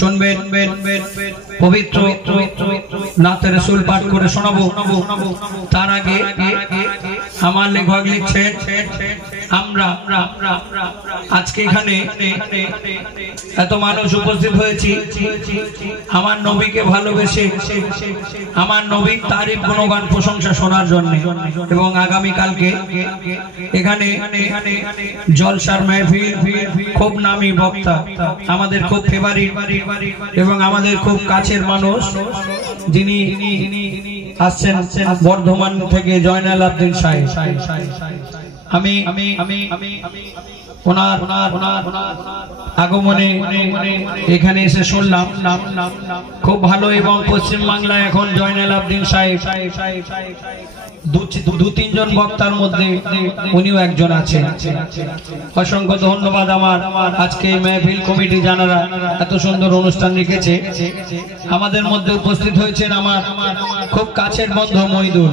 শুনবেন পবিত্র নাতে রাসূল পাঠ করে শোনাবো। তার আগে আমার লেখক লিখছেন, আমরা আজকে এখানে এত মানুষ উপস্থিত হয়েছি আমার নবীকে ভালোবেসে, আমার নবীর তারিফ গুণগান প্রশংসা শোনার জন্য। এবং আগামী কালকে এখানে জলসার মাহফিল, খুব নামী বক্তা, আমাদের খুব ফেভারিট এবং আমাদের খুব কাছের মানুষ, যিনি আসছেন বর্ধমান থেকে, জয়নাল আব্দিন সাহেব। আমি ওনার আগমনে এখানে এসে শুনলাম খুব ভালো। এবং পশ্চিম বাংলায় এখন জয়নাল আব্দিন সাহেব দু তিনজন বক্তার মধ্যে উনিও একজন আছেন। অসংখ্য ধন্যবাদ আমার আজকে মেহফিল কমিটি জানারা এত সুন্দর অনুষ্ঠান রেখেছে। আমাদের মধ্যে উপস্থিত হয়েছেন আমার খুব কাছের বন্ধু মহিদুল,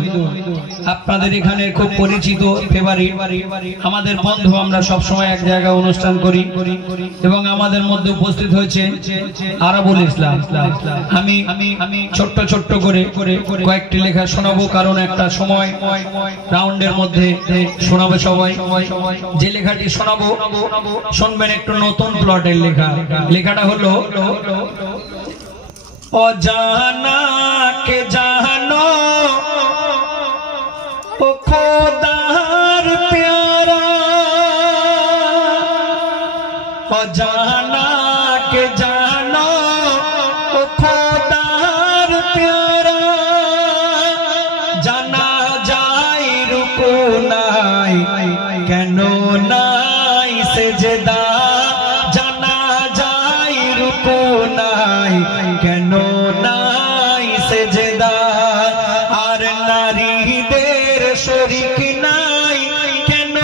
আপনাদের এখানে খুব পরিচিত ফেভারিট আমাদের বন্ধু। আমরা সবসময় এক জায়গায় অনুষ্ঠান করি। এবং আমাদের মধ্যে উপস্থিত হয়েছে আরাবুল ইসলাম। আমি ছোট্ট ছোট্ট করে কয়েকটি লেখা শোনাবো, কারণ একটা সময় রাউন্ডের মধ্যে শোনাবে সবাই। যে লেখাটি শোনাবো শুনবেন একটু নতুন প্লটের লেখা। লেখাটা হলো, অজানা কে জানো ও খোদার প্যারা, অজানা কে জানো ও খোদার প্যারা, জানা যায় রুকু নাই কেন নাই সেজদা, জানা যায় রুকু নাই কেন নাই সেজদা, আর নারীদের শরীক নাই কেন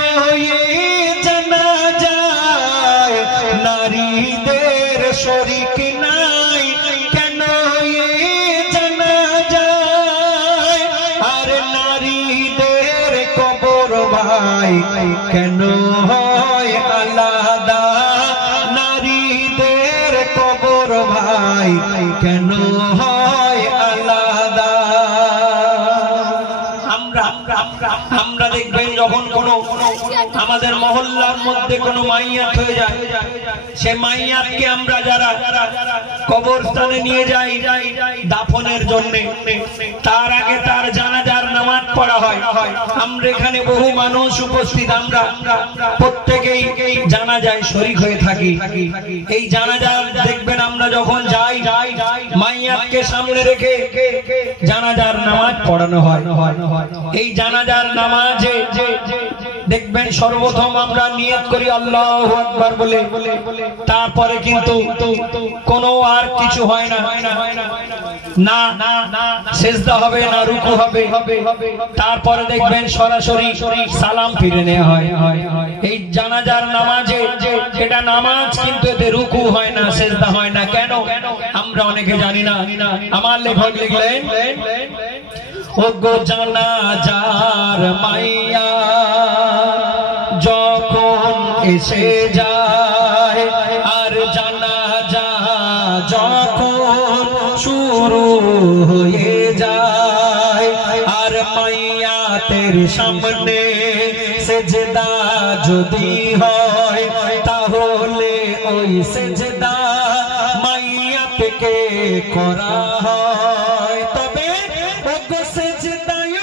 জানা যায়, নারীদের শরীক নাই কেন জানা যায়, আর নারীদের কবর ভাই কেন হয় আলাদা, নারীদের কবর ভাই কেন হয় আলাদা। আমরা দেখবেন যখন কোনো আমাদের মহল্লার মধ্যে কোনো মাইয়াত হয়ে যায়, সে মাইয়াতকে আমরা যারা কবরস্থানে নিয়ে যাই দাফনের জন্য, তার আগে তার জানাজার নামাজ পড়া হয়। আমরা এখানে বহু মানুষ উপস্থিত, আমরা প্রত্যেকেই জানাজায় শরীক হয়ে থাকি। এই জানাজা দেখবেন আমরা যখন যাই মাইয়াতকে সামনে রেখে জানাজার নামাজ পড়ানো হয়। এই জানাজার নামাজে দেখবেন সর্বপ্রথম আমরা নিয়ত করি আল্লাহু আকবার বলে, তারপরে কিন্তু কোনো আর কিছু হয় না, না সেজদা হবে না রুকু হবে। তারপরে দেখবেন সরাসরি সালাম ফিরে নেওয়া হয়। এই জানাজার নামাজে এটা নামাজ, কিন্তু এতে রুকু হয় না, সেজদা হয় না। কেন আমরা অনেকে জানি না। আমার লেখক লিখলেন, ও গো জানাজার মাইয়া যখন এসে যায়, আর জানাজা যখন শুরু হয়ে যায়, আর মাইয়াতের সামনে সেজদা যদি হয়, তাহলে ওই সেজদা মাইয়াতকে করা হয়। তবে ওগো সেজদায়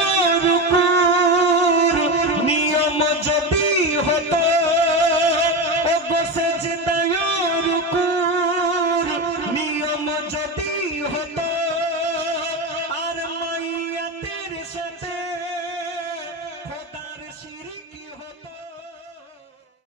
রুকুর নিয়ম যদি হতো, ওগো সেজদায় রুকুর নিয়ম যদি হতো, আর মাইয়াতের সাথে